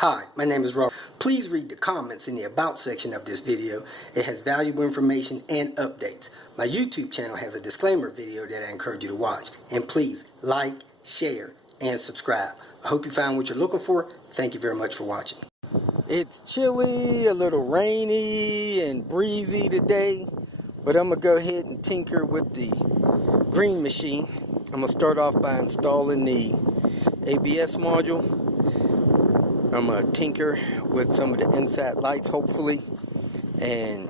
Hi, my name is Robert. Please read the comments in the About section of this video. It has valuable information and updates. My YouTube channel has a disclaimer video that I encourage you to watch. And please like, share, and subscribe. I hope you found what you're looking for. Thank you very much for watching. It's chilly, a little rainy and breezy today, but I'm going to go ahead and tinker with the green machine. I'm going to start off by installing the ABS module. I'm going to tinker with some of the inside lights, hopefully, and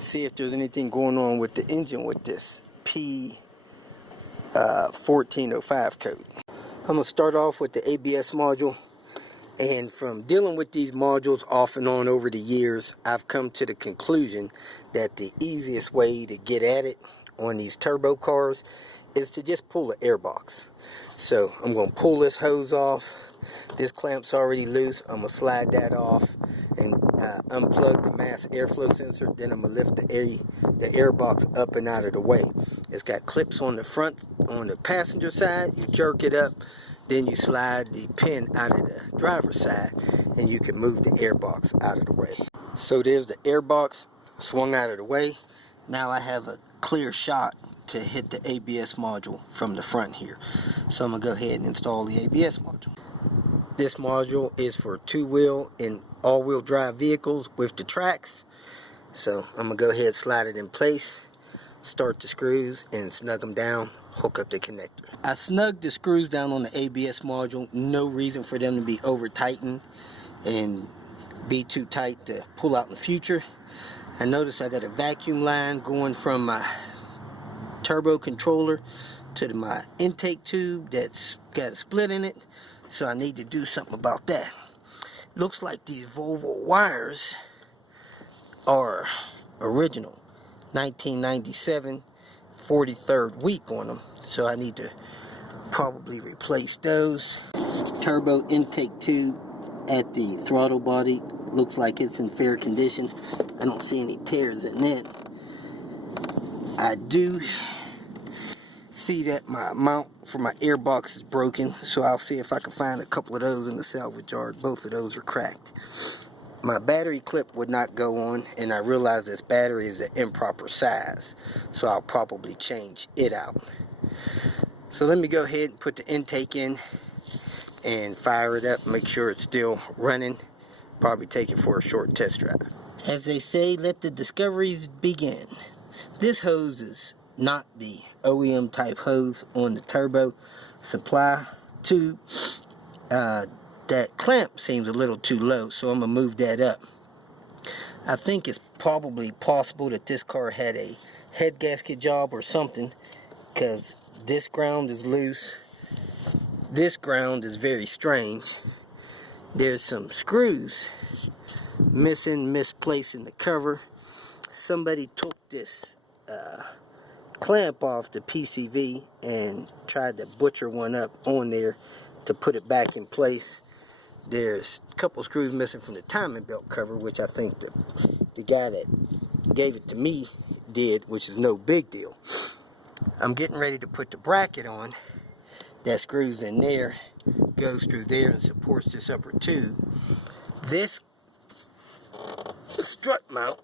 see if there's anything going on with the engine with this P1405 code. I'm going to start off with the ABS module, and from dealing with these modules off and on over the years, I've come to the conclusion that the easiest way to get at it on these turbo cars is to just pull the airbox. So I'm going to pull this hose off. This clamp's already loose. I'm going to slide that off and unplug the mass airflow sensor. Then I'm going to lift the airbox up and out of the way. It's got clips on the front, on the passenger side. You jerk it up. Then you slide the pin out of the driver's side and you can move the airbox out of the way. So there's the airbox swung out of the way. Now I have a clear shot to hit the ABS module from the front here. So I'm going to go ahead and install the ABS module. This module is for two-wheel and all-wheel drive vehicles with the tracks. So I'm going to go ahead and slide it in place, start the screws and snug them down, hook up the connector. I snugged the screws down on the ABS module. No reason for them to be over tightened and be too tight to pull out in the future. I notice I got a vacuum line going from my turbo controller to my intake tube that's got a split in it. So I need to do something about that. Looks like these Volvo wires are original. 1997, 43rd week on them. So I need to probably replace those. Turbo intake tube at the throttle body looks like it's in fair condition. I don't see any tears in it. I do see that my mount for my airbox is broken, so I'll see if I can find a couple of those in the salvage yard. Both of those are cracked. My battery clip would not go on, and I realize this battery is an improper size, so I'll probably change it out. So let me go ahead and put the intake in and fire it up, make sure it's still running. Probably take it for a short test drive. As they say, let the discoveries begin. This hose is not the OEM type hose on the turbo supply tube. That clamp seems a little too low, so I'm gonna move that up. I think it's probably possible that this car had a head gasket job or something, because this ground is loose. This ground is very strange. There's some screws misplaced in the cover. Somebody took this clamp off the PCV and tried to butcher one up on there to put it back in place. There's a couple screws missing from the timing belt cover, which I think the guy that gave it to me did, which is no big deal. I'm getting ready to put the bracket on. That screws in there, goes through there and supports this upper tube. This strut mount,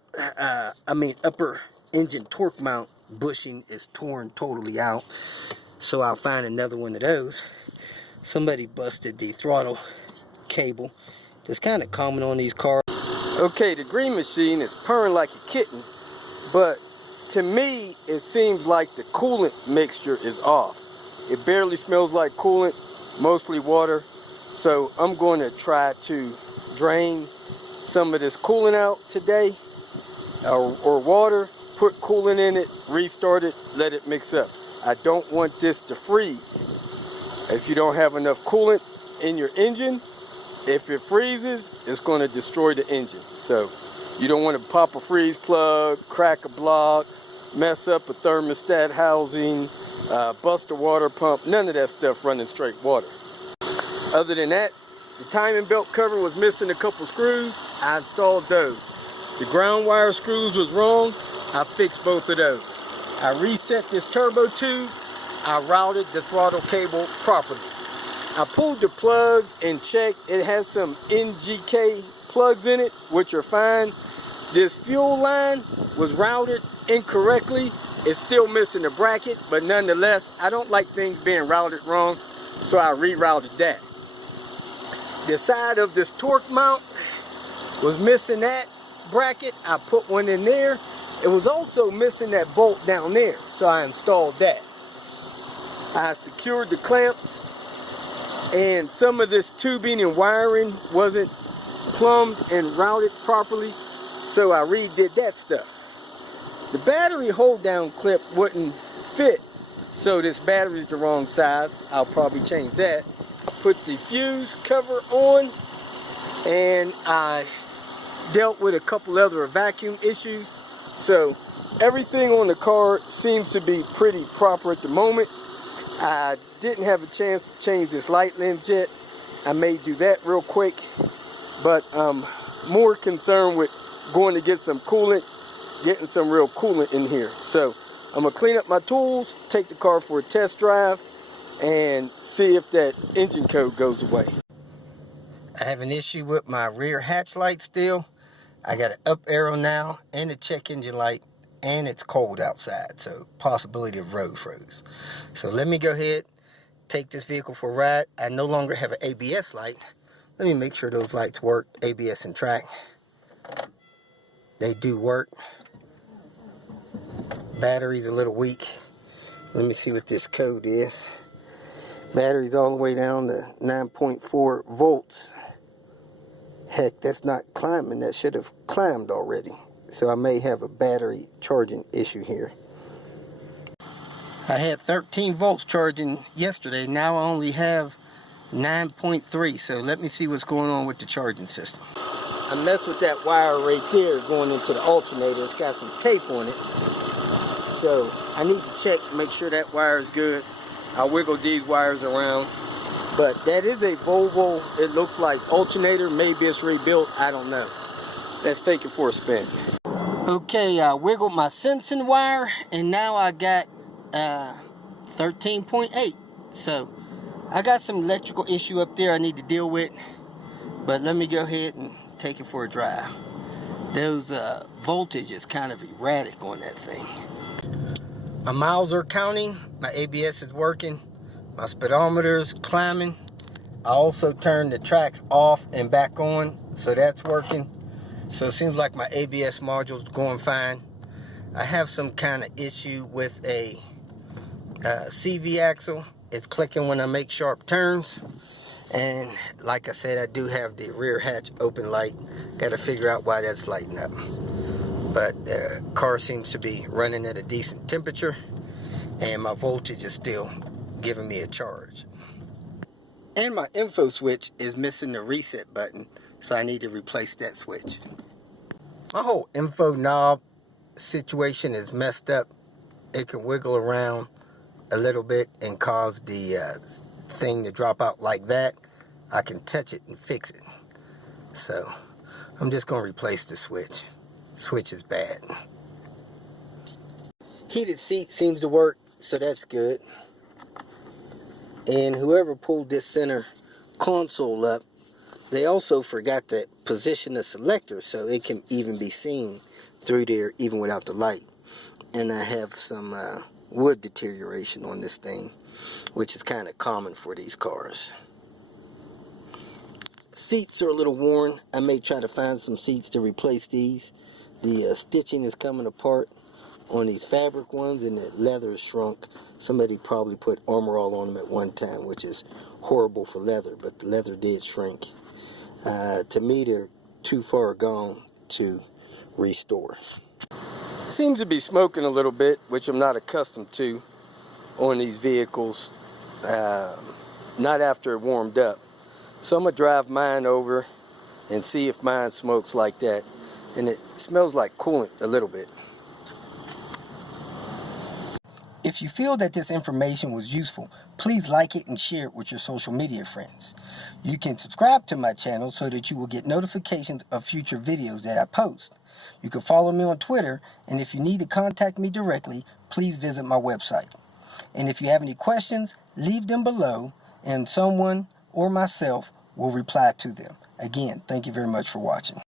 upper engine torque mount bushing is torn totally out, so I'll find another one of those. Somebody busted the throttle cable. That's kind of common on these cars. Okay, the green machine is purring like a kitten, but to me it seems like the coolant mixture is off. It barely smells like coolant, mostly water. So I'm going to try to drain some of this coolant out today, or water, put coolant in it, restart it, let it mix up. I don't want this to freeze. If you don't have enough coolant in your engine, if it freezes, it's going to destroy the engine. So you don't want to pop a freeze plug, crack a block, mess up a thermostat housing, bust a water pump, none of that stuff running straight water. Other than that, the timing belt cover was missing a couple screws. I installed those. The ground wire screws was wrong. I fixed both of those. I reset this turbo tube. I routed the throttle cable properly. I pulled the plug and checked. It has some NGK plugs in it, which are fine. This fuel line was routed incorrectly. It's still missing the bracket, but nonetheless, I don't like things being routed wrong, so I rerouted that. The side of this torque mount was missing that bracket. I put one in there. It was also missing that bolt down there, so I installed that. I secured the clamps, and some of this tubing and wiring wasn't plumbed and routed properly, so I redid that stuff. The battery hold down clip wouldn't fit, so this battery's the wrong size. I'll probably change that. I put the fuse cover on, and I dealt with a couple other vacuum issues. So everything on the car seems to be pretty proper at the moment. I didn't have a chance to change this light lens yet. I may do that real quick, but I'm more concerned with going to get some coolant, getting some real coolant in here. So I'm gonna clean up my tools, take the car for a test drive, and see if that engine code goes away. I have an issue with my rear hatch light still. I got an up arrow now and a check engine light, and it's cold outside, so possibility of road froze. So let me go ahead, take this vehicle for a ride. I no longer have an ABS light. Let me make sure those lights work, ABS and track. They do work. Battery's a little weak. Let me see what this code is. Battery's all the way down to 9.4 volts. Heck, that's not climbing. That should have climbed already. So I may have a battery charging issue here. I had 13 volts charging yesterday. Now I only have 9.3. So let me see what's going on with the charging system. I messed with that wire right there going into the alternator. It's got some tape on it. So I need to check, make sure that wire is good. I'll wiggle these wires around. But that is a Volvo, it looks like, alternator. Maybe it's rebuilt, I don't know. Let's take it for a spin. Okay, I wiggled my sensing wire, and now I got 13.8. So I got some electrical issue up there I need to deal with. But let me go ahead and take it for a drive. Those voltage is kind of erratic on that thing. My miles are counting, my ABS is working. My speedometer's climbing. I also turned the tracks off and back on, so that's working. So it seems like my ABS module's going fine. I have some kind of issue with a CV axle. It's clicking when I make sharp turns. And like I said, I do have the rear hatch open light. Got to figure out why that's lighting up. But the car seems to be running at a decent temperature, and my voltage is still giving me a charge. And my info switch is missing the reset button, so I need to replace that switch. My whole info knob situation is messed up. It can wiggle around a little bit and cause the thing to drop out like that. I can touch it and fix it. So I'm just going to replace the switch. Switch is bad. Heated seat seems to work, so that's good. And whoever pulled this center console up, they also forgot to position the selector so it can even be seen through there even without the light. And I have some wood deterioration on this thing, which is kind of common for these cars. Seats are a little worn. I may try to find some seats to replace these. The stitching is coming apart on these fabric ones, and the leather is shrunk. Somebody probably put Armor All on them at one time, which is horrible for leather, but the leather did shrink. To me, they're too far gone to restore. Seems to be smoking a little bit, which I'm not accustomed to on these vehicles, not after it warmed up. So I'm going to drive mine over and see if mine smokes like that. And it smells like coolant a little bit. If you feel that this information was useful, please like it and share it with your social media friends. You can subscribe to my channel so that you will get notifications of future videos that I post. You can follow me on Twitter, and if you need to contact me directly, please visit my website. And if you have any questions, leave them below, and someone or myself will reply to them. Again, thank you very much for watching.